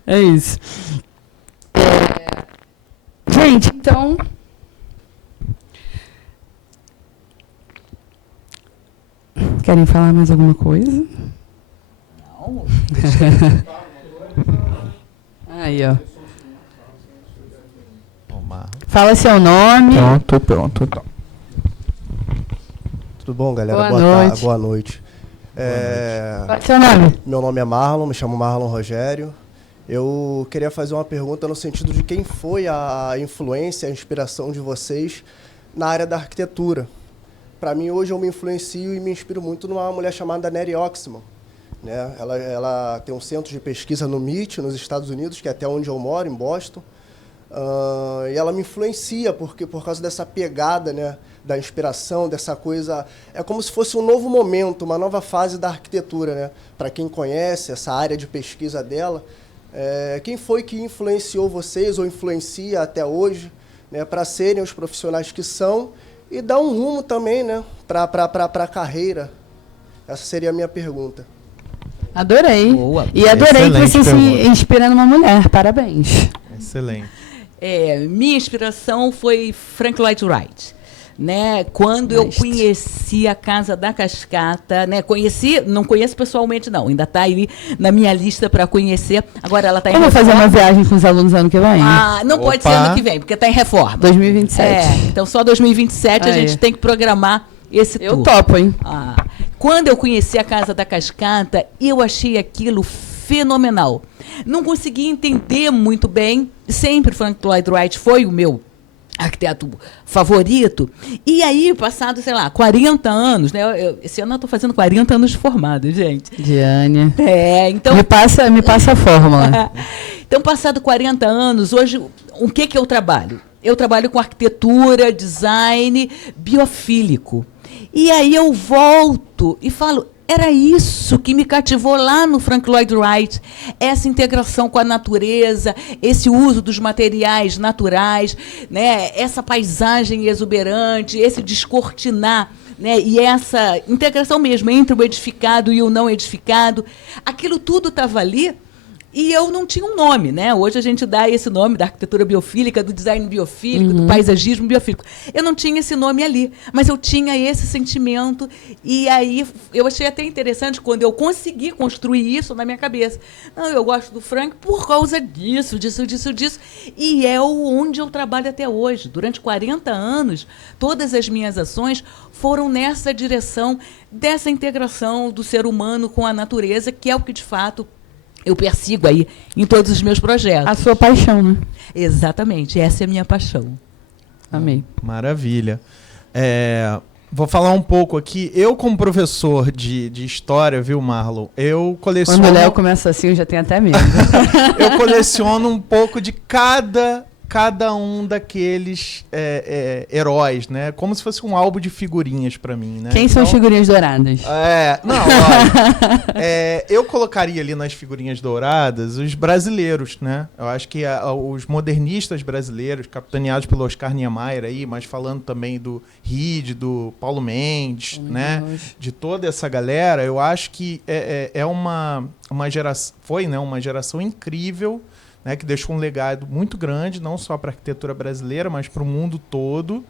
É isso. Gente, então... Querem falar mais alguma coisa? Não. Aí, ó. Fala seu nome. Pronto. Tudo bom, galera? Boa noite. Boa noite. Fala seu nome. Meu nome é Marlon, me chamo Marlon Rogério. Eu queria fazer uma pergunta no sentido de quem foi a influência, a inspiração de vocês na área da arquitetura. Para mim, hoje, eu me influencio e me inspiro muito numa mulher chamada Neri Oxman, né? Ela tem um centro de pesquisa no MIT, nos Estados Unidos, que é até onde eu moro, em Boston. E ela me influencia por causa dessa pegada, né, da inspiração, dessa coisa... É como se fosse um novo momento, uma nova fase da arquitetura, né? Para quem conhece essa área de pesquisa dela, quem foi que influenciou vocês ou influencia até hoje, né, para serem os profissionais que são e dar um rumo também, né, para a carreira? Essa seria a minha pergunta. Adorei. Boa. E adorei que Excelente você se pergunta. inspira numa mulher. Parabéns. Excelente. Minha inspiração foi Frank Lloyd Wright. Né? Quando eu conheci a Casa da Cascata, né? Não conheço pessoalmente, não. Ainda está aí na minha lista para conhecer. Agora ela está em Vamos fazer uma viagem com os alunos ano que vem? não pode ser ano que vem, porque está em reforma. 2027. Então só 2027 a gente tem que programar esse tour. Eu topo, hein? Quando eu conheci a Casa da Cascata, eu achei aquilo fenomenal. Não consegui entender muito bem. Sempre Frank Lloyd Wright foi o meu arquiteto favorito. E aí, passado, 40 anos, né? Esse ano eu estou fazendo 40 anos de formado, gente. Diane. Então... Me passa a fórmula. Então, passado 40 anos, hoje, o que eu trabalho? Eu trabalho com arquitetura, design biofílico. E aí eu volto e falo, era isso que me cativou lá no Frank Lloyd Wright, essa integração com a natureza, esse uso dos materiais naturais, né, essa paisagem exuberante, esse descortinar, né, e essa integração mesmo entre o edificado e o não edificado. Aquilo tudo estava ali E eu não tinha um nome, né? Hoje a gente dá esse nome da arquitetura biofílica, do design biofílico, do paisagismo biofílico. Eu não tinha esse nome ali, mas eu tinha esse sentimento. E aí eu achei até interessante quando eu consegui construir isso na minha cabeça. Não, eu gosto do Frank por causa disso. E é onde eu trabalho até hoje. Durante 40 anos, todas as minhas ações foram nessa direção dessa integração do ser humano com a natureza, que é o que, de fato, eu persigo aí em todos os meus projetos. A sua paixão, né? Exatamente, essa é a minha paixão. Amei. Maravilha. Vou falar um pouco aqui. Eu, como professor de história, viu, Marlon? Eu coleciono... Quando o Léo começa assim, eu já tenho até medo. Eu coleciono um pouco de cada um daqueles heróis, né? Como se fosse um álbum de figurinhas para mim, né? Quem são as figurinhas douradas? Eu colocaria ali nas figurinhas douradas os brasileiros, né? Eu acho que os modernistas brasileiros, capitaneados pelo Oscar Niemeyer aí, mas falando também do Ride, do Paulo Mendes, né? De toda essa galera, eu acho que é uma geração, foi, né, uma geração incrível, né, que deixou um legado muito grande, não só para a arquitetura brasileira, mas para o mundo todo.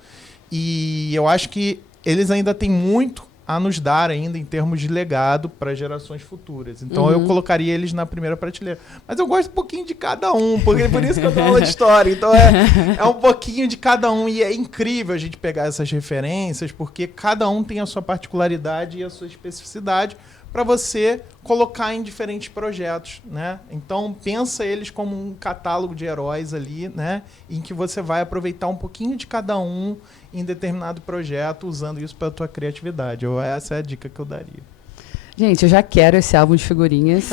E eu acho que eles ainda têm muito a nos dar ainda em termos de legado para gerações futuras. Então eu colocaria eles na primeira prateleira. Mas eu gosto um pouquinho de cada um, porque por isso que eu dou aula de história. Então é um pouquinho de cada um. E é incrível a gente pegar essas referências, porque cada um tem a sua particularidade e a sua especificidade para você colocar em diferentes projetos, né? Então pensa eles como um catálogo de heróis ali, né? Em que você vai aproveitar um pouquinho de cada um em determinado projeto, usando isso para a tua criatividade. Essa é a dica que eu daria. Gente, eu já quero esse álbum de figurinhas.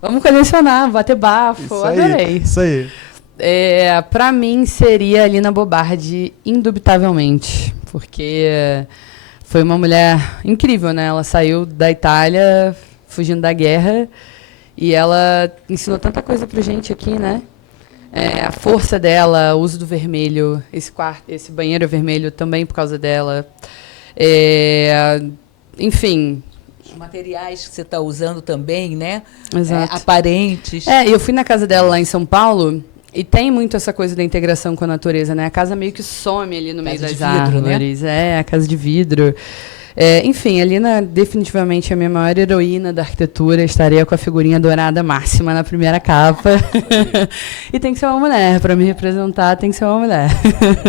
Vamos colecionar, bater bafo. Isso Adorei. aí, isso aí. Para mim seria a Lina Bobardi, indubitavelmente, porque foi uma mulher incrível, né? Ela saiu da Itália, fugindo da guerra, e ela ensinou tanta coisa pra gente aqui, né? A força dela, o uso do vermelho, esse banheiro vermelho também por causa dela. Enfim. Os materiais que você está usando também, né? Exato. Aparentes. Eu fui na casa dela lá em São Paulo, e tem muito essa coisa da integração com a natureza, né? A casa meio que some ali no meio das árvores. Né? A casa de vidro. Enfim, a Lina definitivamente é a minha maior heroína da arquitetura. Estaria com a figurinha dourada máxima na primeira capa. E tem que ser uma mulher. Para me representar, tem que ser uma mulher.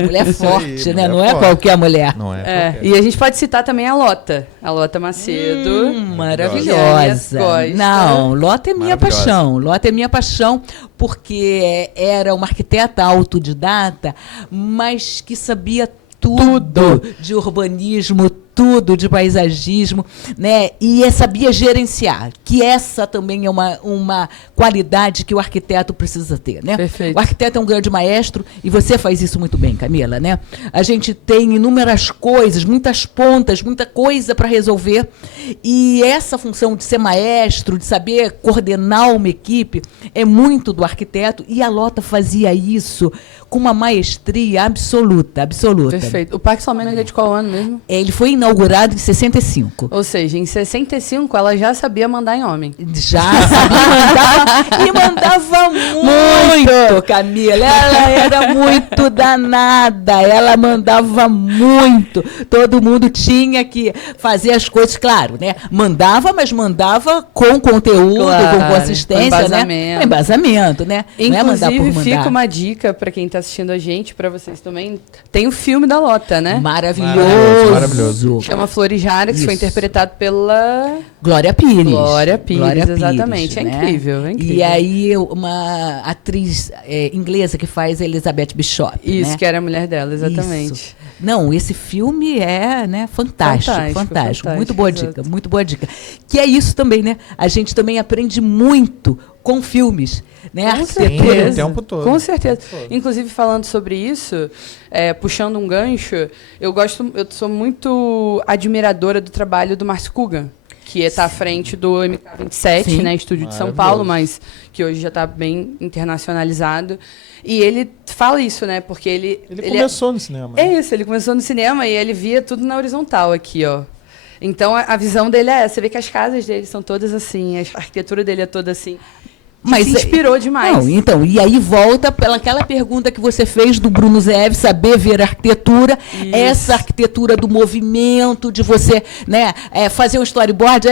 Mulher forte, aí, né? mulher Não é forte. qualquer mulher. Não é qualquer. E a gente pode citar também a Lota Macedo. Maravilhosa. Não, Lota é minha paixão. Lota é minha paixão porque era uma arquiteta autodidata, mas que sabia tudo de urbanismo, tudo de paisagismo, né? E sabia gerenciar, que essa também é uma qualidade que o arquiteto precisa ter, né? Perfeito. O arquiteto é um grande maestro e você faz isso muito bem, Camila, né? A gente tem inúmeras coisas, muitas pontas, muita coisa para resolver, e essa função de ser maestro, de saber coordenar uma equipe, é muito do arquiteto, e a Lota fazia isso com uma maestria absoluta. Perfeito. O Parque Salmênica é de qual ano mesmo? Ele foi inaugurado em 65. Ou seja, em 65 ela já sabia mandar em homem. Já sabia mandar e mandava muito, Camila. Ela era muito danada, ela mandava muito. Todo mundo tinha que fazer as coisas, claro, né? Mandava, mas mandava com conteúdo, com consistência, com embasamento. né? Com embasamento, né? Inclusive, fica uma dica para quem está assistindo a gente, para vocês também. Tem o filme da Lota, né? Maravilhoso. Chama Florijara, que foi interpretado pela Glória Pires. Glória Pires, exatamente. Né? É incrível, é incrível. E aí, uma atriz inglesa que faz a Elizabeth Bishop. Isso, né? que era a mulher dela, exatamente. Isso. Não, esse filme é, né, fantástico. Muito boa dica, muito boa dica. Que é isso também, né? A gente também aprende muito com filmes, né? Com certeza. O tempo todo. Com certeza. Inclusive, falando sobre isso, puxando um gancho, eu sou muito admiradora do trabalho do Márcio Coogan, que está à frente do MK27, né, estúdio de São Paulo, mas que hoje já está bem internacionalizado. E ele fala isso, né? Porque ele começou no cinema. É isso, ele começou no cinema e ele via tudo na horizontal aqui, ó. Então a visão dele é essa. Você vê que as casas dele são todas assim, a arquitetura dele é toda assim. Mas se inspirou demais. Não, então, e aí volta pelaquela pergunta que você fez do Bruno Zev, saber ver arquitetura, Isso. essa arquitetura do movimento, de você, né, fazer um storyboard.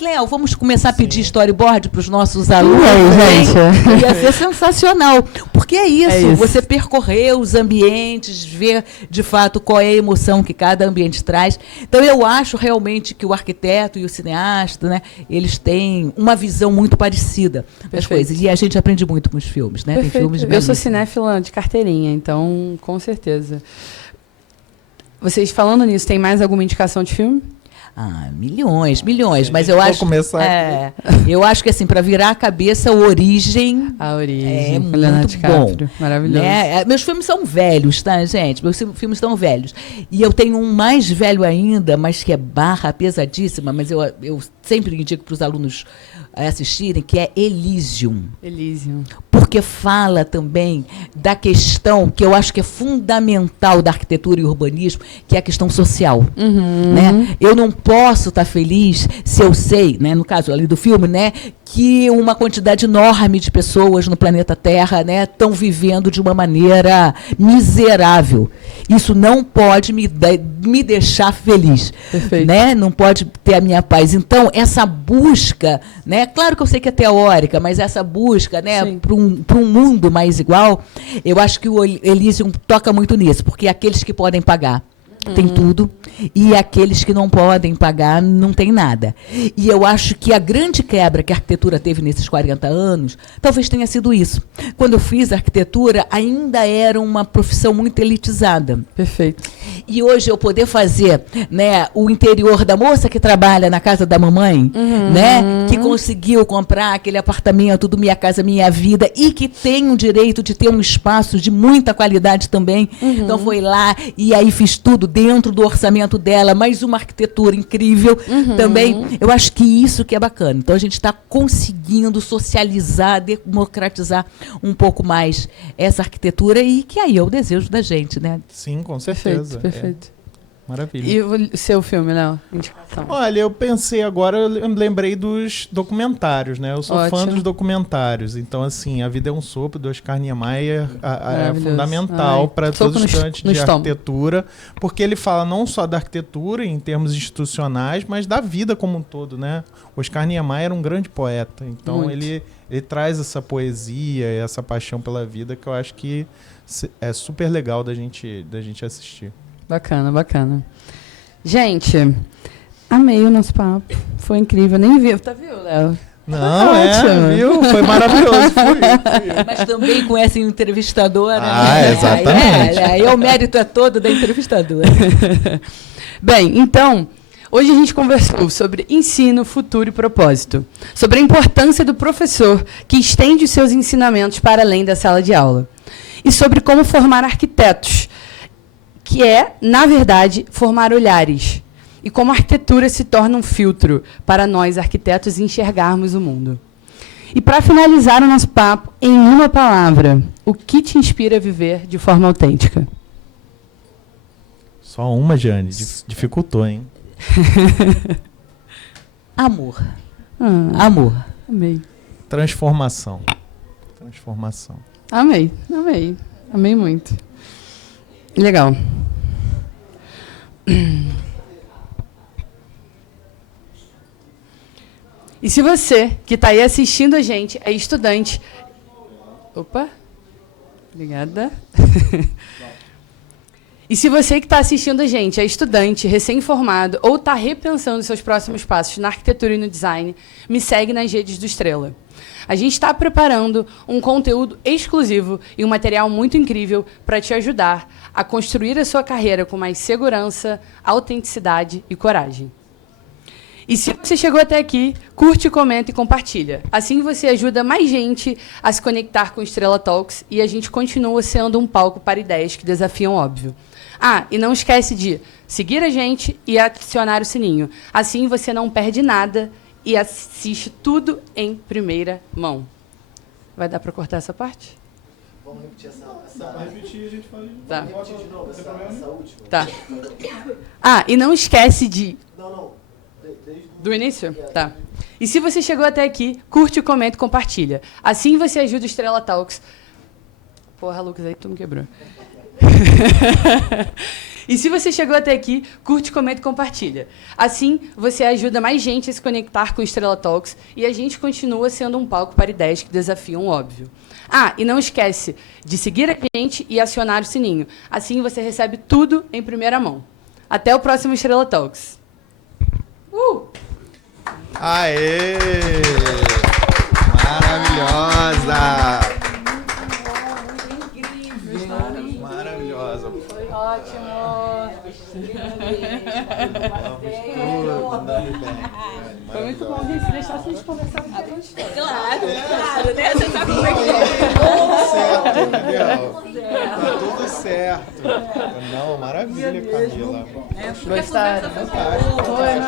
Léo, vamos começar a pedir storyboard para os nossos alunos. gente. Ia ser sensacional. Porque é isso, É isso. você percorrer os ambientes, ver de fato qual é a emoção que cada ambiente traz. Então, eu acho realmente que o arquiteto e o cineasta, né, eles têm uma visão muito parecida das Perfeito. coisas. E a gente aprende muito com os filmes, né? Tem Perfeito. filmes Eu sou belíssimos. cinéfila de carteirinha, então, com certeza. Vocês falando nisso, tem mais alguma indicação de filme? Milhões. Mas eu Vou acho. começar Eu acho que assim, para virar a cabeça, o Origem. A Origem, É com Leonardo muito DiCaprio. bom. Maravilhoso. Né? Meus filmes são velhos, tá, gente? Meus filmes são velhos. E eu tenho um mais velho ainda, mas que é barra pesadíssima, mas eu sempre indico para os alunos assistirem, que é Elysium. Elysium. Porque fala também da questão que eu acho que é fundamental da arquitetura e urbanismo, que é a questão social. Né? Eu não posso estar feliz se eu sei, né, no caso ali do filme, né, que uma quantidade enorme de pessoas no planeta Terra, né, estão vivendo de uma maneira miserável. Isso não pode me deixar feliz. Perfeito. Né? Não pode ter a minha paz. Então, essa busca, né, claro que eu sei que é teórica, mas essa busca, né, para um mundo mais igual, eu acho que o Elysium toca muito nisso, porque aqueles que podem pagar tem tudo, e aqueles que não podem pagar não tem nada. E eu acho que a grande quebra que a arquitetura teve nesses 40 anos, talvez tenha sido isso. Quando eu fiz arquitetura, ainda era uma profissão muito elitizada. Perfeito. E hoje eu poder fazer, né, o interior da moça que trabalha na casa da mamãe, né, que conseguiu comprar aquele apartamento do Minha Casa Minha Vida e que tem o direito de ter um espaço de muita qualidade também. Então foi lá e aí fiz tudo dentro do orçamento dela, mas uma arquitetura incrível também. Eu acho que isso que é bacana. Então a gente está conseguindo socializar, democratizar um pouco mais essa arquitetura e que aí é o desejo da gente, né? Sim, com certeza. Perfeito. Maravilha. E o seu filme, Léo? Indicação. Olha, eu pensei agora, eu me lembrei dos documentários, né? Eu sou fã Ótimo. dos documentários. Então, assim, A Vida é um Sopro, do Oscar Niemeyer, é Maravilhoso. fundamental Ai, para soco todos os estudantes no de estômago. arquitetura, porque ele fala não só da arquitetura em termos institucionais, mas da vida como um todo, né? O Oscar Niemeyer era um grande poeta. Então, Muito. ele traz essa poesia, essa paixão pela vida que eu acho que é super legal da gente assistir. Bacana, bacana. Gente, amei o nosso papo. Foi incrível. Nem vi. Tá viu, Léo? Não, ótimo. viu? Foi maravilhoso. Fui. Mas também com essa entrevistadora. Ah, né? exatamente. Aí o mérito é todo da entrevistadora. Bem, então, hoje a gente conversou sobre ensino, futuro e propósito. Sobre a importância do professor que estende os seus ensinamentos para além da sala de aula. E sobre como formar arquitetos, que é, na verdade, formar olhares. E como a arquitetura se torna um filtro para nós, arquitetos, enxergarmos o mundo. E para finalizar o nosso papo, em uma palavra, o que te inspira a viver de forma autêntica? Só uma, Jane. Dificultou, hein? Amor. Ah, Amor. amei. Transformação. Amei, amei. Amei muito. Legal. E se você que está aí assistindo a gente é estudante... Opa. Obrigada. E se você que está assistindo a gente é estudante, recém-formado ou está repensando seus próximos passos na arquitetura e no design, me segue nas redes do Estrela. A gente está preparando um conteúdo exclusivo e um material muito incrível para te ajudar a construir a sua carreira com mais segurança, autenticidade e coragem. E se você chegou até aqui, curte, comenta e compartilha. Assim você ajuda mais gente a se conectar com o Estrela Talks e a gente continua sendo um palco para ideias que desafiam o óbvio. Ah, e não esquece de seguir a gente e acionar o sininho. Assim você não perde nada e assiste tudo em primeira mão. Vai dar para cortar essa parte? Vamos repetir essa Vai repetir, a gente faz. Tá. repetir de novo, essa última. Tá. Ah, e não esquece de... Não. Do início? Tá. E se você chegou até aqui, curte, comenta e compartilha. Assim você ajuda o Estrela Talks. Porra, Lucas, aí tu me quebrou. E se você chegou até aqui, curte, comenta e compartilha. Assim, você ajuda mais gente a se conectar com o Estrela Talks e a gente continua sendo um palco para ideias que desafiam o óbvio. Ah, e não esquece de seguir a gente e acionar o sininho. Assim você recebe tudo em primeira mão. Até o próximo Estrela Talks. Aê! Maravilhosa! Maravilhosa. Foi ótimo. Foi muito bom, gente. Se deixasse a gente conversar um pouco. Claro, né? Você sabe como é que é. Certo, Gabriel. Tá tudo certo. Não, maravilha, Camila. Gostaram? Fantástico. Foi, né?